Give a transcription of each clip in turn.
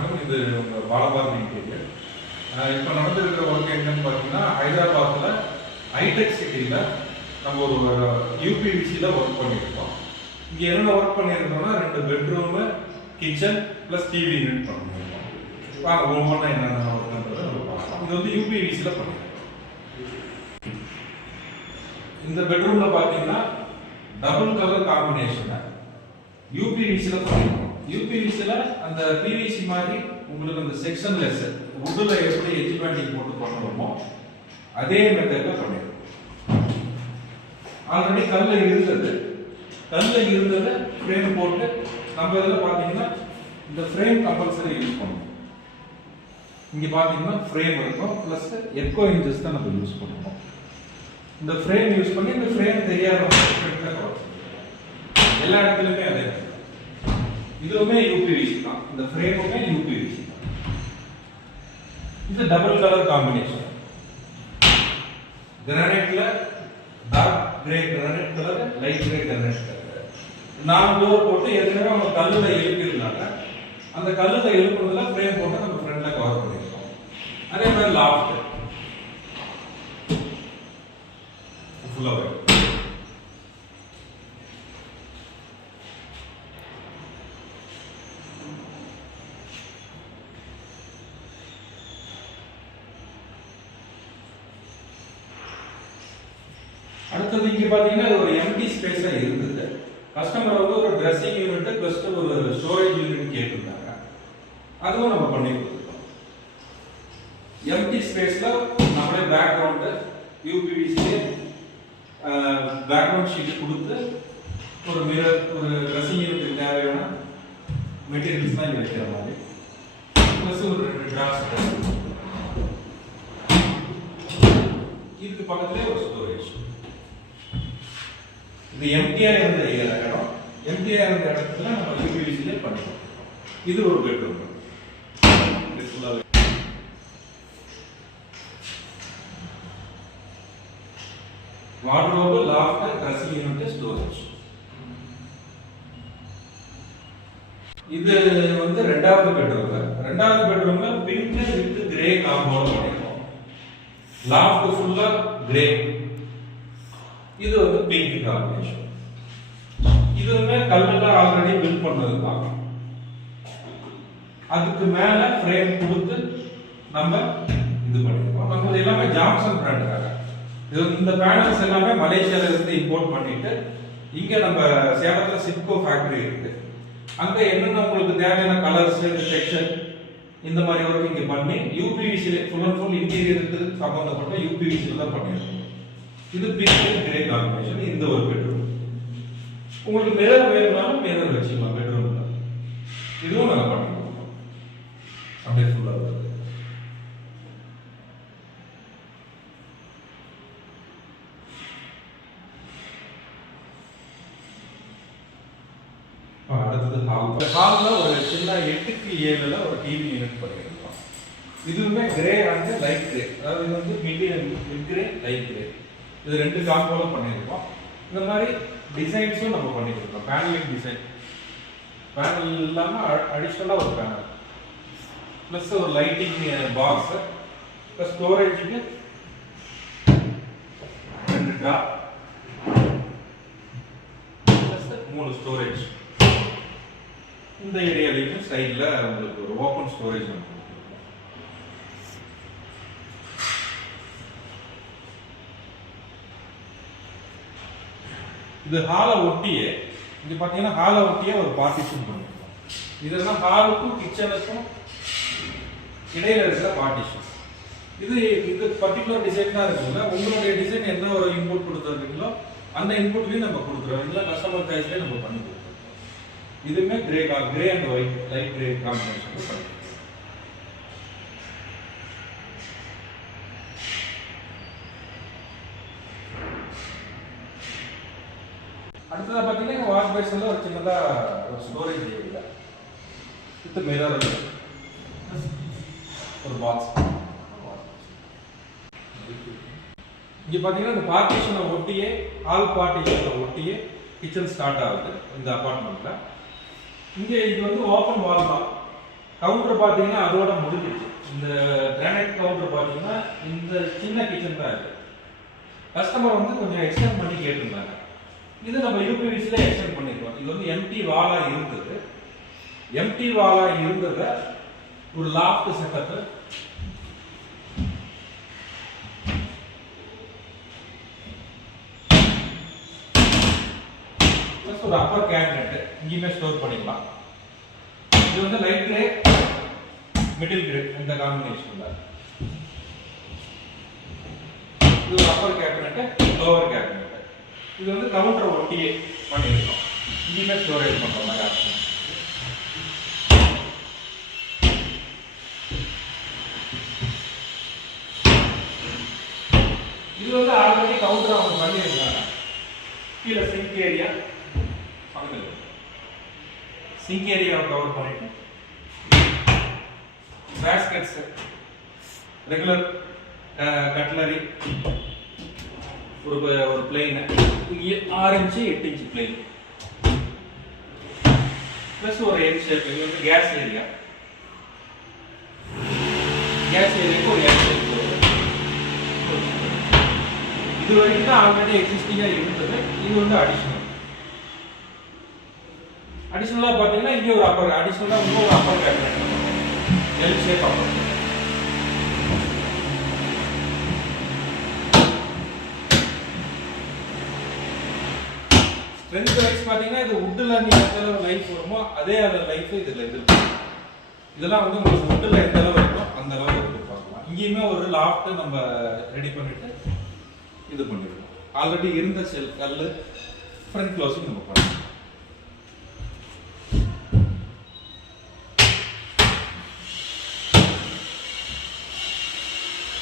வணக்கம். இது உங்கள் பாலபாரதி இன்டீரியர். இப்போ நடந்திருக்கிற ஒர்க் என்னன்னு பார்த்தீங்கன்னா, ஹைதராபாத்தில் ஹைடெக் சிட்டியில் நம்ம ஒரு யூபிவிசியில் ஒர்க் பண்ணியிருக்கோம். இங்கே என்னென்ன ஒர்க் பண்ணியிருக்கோம்னா, 2 bedroom, kitchen plus TV unit பண்ணியிருக்கோம். வாங்க ஒவ்வொன்றா என்னென்ன ஒர்க் பண்ணுறது நம்ம பார்க்கலாம். இது வந்து யூபிவிசியில் பண்ணியிருக்கோம். இந்த பெட்ரூமில் பார்த்தீங்கன்னா டபுள் கலர் காம்பினேஷன் யூபிவிசியில் பண்ணியிருக்கோம். யூபிவிசியில் அந்த பிவிசி மாதிரி உங்களுக்கு அந்த செக்ஷன்லெஸ் உட்டில் எப்படி எட்ஜ் பேண்டிங் போட்டு பண்ணுறோமோ அதே மெத்தடில் பண்ணியிருக்கோம். ஆல்ரெடி கல்லில் இருந்ததை ஃப்ரேம் போட்டு நம்ம இதில் பார்த்தீங்கன்னா இந்த ஃப்ரேம் கம்பல்சரி யூஸ் பண்ணுவோம். இங்கே பார்த்தீங்கன்னா ஃப்ரேம் இருக்கும், ப்ளஸ் எக்கோ இன்ச்சஸ் தான் நம்ம யூஸ் பண்ணுவோம். இந்த ஃப்ரேம் யூஸ் பண்ணி இந்த ஃப்ரேம் தெரியாத எல்லா இடத்துலையுமே அதே இதுவுமே யூபிவிசி தான். இந்த ஃப்ரேமுமே யூபிவிசி தான். இது டபுள் கலர் காம்பினேஷன். கிரானைட்ல dark grey granite colour, light grey granite colour. 4 door போட்டு ஏற்கனவே அவங்க கல்லுல எழுப்பியிருந்தாங்க. அந்த கல்லுல எழுப்புறதுல ஃப்ரேம் போட்டு நம்ம ஃப்ரண்ட்ல கவர் பண்ணியிருக்கோம். அதே மாதிரி லாஃப்ட் ஃபுல்லா அடுத்தது இங்க பாத்தீங்கன்னா ஒரு எம்டி ஸ்பேஸா இருந்தது. கஸ்டமர் வந்து ஒரு ட்ரெஸ்ஸிங் யூனிட் பிளஸ் ஒரு ஸ்டோரேஜ் யூனிட் கேட்டிருந்தாங்க. அதுவும் நம்ம பண்ணி கொடுத்துருக்கோம். எம்டி ஸ்பேஸ்ல நம்மளே பேக்ரவுண்ட் யூபிவிசி பேக்ரவுண்ட் ஷீட் கொடுத்து ஒரு மிரர், ஒரு ட்ரெஸ்ஸிங் யூனிட் தேவையான மெட்டீரியல்ஸ் தான் இங்க வைக்கிற மாதிரி, பிளஸ் ஒரு 2 டிராப்ஸ். இதுக்கு பக்கத்துலேயே ஒரு ஸ்டோரேஜ். இது எம்டியா இருந்த இடம், எம்டியா இருந்த இடத்துல நம்ம யூபிவிசிலே பண்ணிட்டோம். இது ஒரு bedroom. Wardrobe, loft, dressing unit, storage. இது வந்து 2வது பெட்ரூம். 2வது பெட்ரூம்ல பிங்க் வித் கிரே காம்போல பண்ணிருக்கோம். லாஃப்ட் ஃபுல்லா கிரே, இது வந்து பிங்க் காம்பினேஷன். இதுவுமே கல்லுல ஆல்ரெடி பில்ட் பண்ணது தான். அதுக்கு மேல ஃப்ரேம் கொடுத்து நம்ம இது பண்ணிருக்கோம். நம்ம எல்லாமே ஜான்சன் பிராண்ட். இந்த பேனல்ஸ் எல்லாமே மலேசியால இருந்து இம்போர்ட் பண்ணிட்டு இங்க நம்ம சேலத்துல சிப்கோ ஃபேக்டரி இருக்கு. அங்க என்னென்ன உங்களுக்கு தேவையான கலர்ஸ், டெக்ஸ்சர் இந்த மாதிரி ஒர்க் இங்க பண்ணி யூபிவிசி ஃபுல் அண்ட் ஃபுல் இன்டீரியருக்கு சம்பந்தப்பட்ட யூபிவிசில தான் பண்ணிருக்கோம். இது பிங்க் கிரே காம்பினேஷன். இந்த ஒரு பெட்ரூம். உங்களுக்கு மிரர் வேணும்னாலும் மிரர் வச்சுக்கலாம் பெட்ரூம்ல. இதுவும் நாங்க பண்ணிருக்கோம். அப்படியே ஃபுல்லா வருது. அடுத்தது ஹால்ல ஒரு சின்ன 8க்கு 7ல ஒரு டிவி யூனிட் பண்ணிருக்கோம். இதுவுமே கிரே அண்ட் லைட் கிரே, அதாவது இது வந்து மிட் கிரே, லைட் கிரே, இது 2 காம்போல பண்ணிருக்கோம். இந்த மாதிரி டிசைன்ஸும் நம்ம பண்ணிருக்கோம். பேனலிங் டிசைன், பேனல் இல்லாம அடிஷனலா ஒரு பேனல், பிளஸ் ஒரு லைட்டிங் பாக்ஸ், பிளஸ் ஸ்டோரேஜுக்கு 2 ட்ராப், பிளஸ் 3 ஸ்டோரேஜ். இந்த ஏரியாலையும் சைட்ல உங்களுக்கு ஒரு ஓபன் ஸ்டோரேஜ் நம்ம கொடுத்துருக்கோம். இது ஹாலை ஒட்டியே, இங்க பாத்தீங்கன்னா ஹாலை ஒட்டியே ஒரு பார்ட்டிஷன் பண்ணிருக்கோம். இதெல்லாம் ஹாலுக்கும் கிச்சனுக்கும் இடையில இருக்கிற பார்ட்டிஷன். இது பர்டிகுலர் டிசைன் தான் இருக்குல்ல. உங்களுடைய டிசைன் என்ன ஒரு இன்புட் கொடுத்துருக்கீங்களோ அந்த இன்புட்லயும் நம்ம கொடுத்துருவோம். இதெல்லாம் கஸ்டமர் சாய்ஸ்லயே நம்ம பண்ணி கொடுத்துருவோம். இதுமே grey and white, light grey combination பண்ணிருக்கோம். அடுத்ததா பாத்தீங்கன்னா வாஷ் பேசின்ல ஒரு சின்னதா ஒரு ஸ்டோரேஜ் ஏரியா வித் மிரர், ஒரு பாக்ஸ். இங்க பாத்தீங்கன்னா இந்த பார்ட்டிஷனை ஒட்டியே, ஆல் பார்ட்டிஷனை ஒட்டியே கிச்சன் ஸ்டார்ட் ஆகுது இந்த அபார்ட்மெண்ட்ல. இங்க இது வந்து ஓபன் வால் தான். கவுண்டர் பார்த்தீங்கன்னா அதோட முடிஞ்சிச்சு. இந்த கிரானைட் கவுண்டர் பார்த்தீங்கன்னா இந்த சின்ன கிச்சன் தான் இருக்கு. கஸ்டமர் வந்து கொஞ்சம் எக்ஸ்டெண்ட் பண்ணி கேட்டிருந்தாங்க. இது நம்ம யூபிவிசில எக்ஸ்டெண்ட் பண்ணிருக்கோம். இது வந்து எம்டி வாலா இருந்தது. எம்டி வாலா இருந்தத ஒரு லாஃப்ட் செட்டப், பிளஸ் ஒரு அப்பர் கேபினெட் இங்கேயுமே ஸ்டோர் பண்ணிக்கலாம். இது வந்து லைட் கிரே மிடில் கிரே இந்த காம்பினேஷன்ல இது ஒரு அப்பர் கேபினெட் லோவர் கேபினெட். இது வந்து கவுண்டர் ஒட்டியே பண்ணிருக்கோம். இங்கேயுமே ஸ்டோரேஜ் பண்ற மாதிரி ஆப்ஷன். இது வந்து ஆல்ரெடி கவுண்டர் அவங்க பண்ணியிருக்காங்க. கீழே சிங்க் ஏரியா பக்கத்தில் சிங்க் ஏரியாவை கவர் பண்ணிட்டு பேஸ்கெட்ஸ், ரெகுலர் கட்லரி, ஒரு plain 6 inch 8 inch plain, plus ஒரு எல் ஷேப். இது வந்து கேஸ் ஏரியா. கேஸ் ஏரியாவுக்கு ஒரு எல் ஷேப். இது வரைக்கும் தான் ஆல்ரெடி எக்ஸிஸ்டிங்கா இருந்தது. இது வந்து அடிஷனலா பாத்தீங்கன்னா இங்க ஒரு அப்பர் அடிஷனலா இன்னொரு upper cabinet L shape upper. Strength wise பாத்தீங்கன்னா இது வுட்ல நீங்க எந்த அளவு லைஃப் வருமோ அதே அளவு லைஃப் இதுல இருக்கு. இதெல்லாம் வந்து உங்களுக்கு வுட்ல எந்த அளவு இருக்குமோ அந்த அளவு இருக்கு பார்க்கலாம். இங்கேயுமே ஒரு லாஃப்ட் நம்ம ரெடி பண்ணிட்டு இது பண்ணிருக்கோம். ஆல்ரெடி இருந்த செல் கல்லு ஃப்ரண்ட் க்ளோசிங் நம்ம பண்ணலாம்.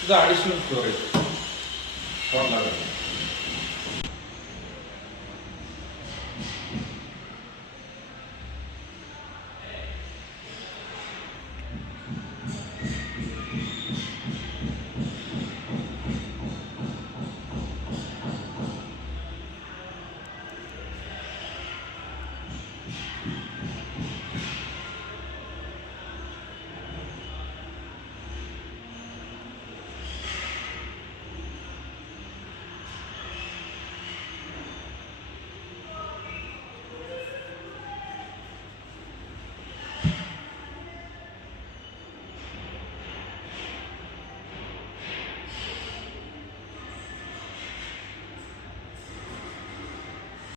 இது அடிஷனல் ஸ்டோரேஜ் போடலாம்.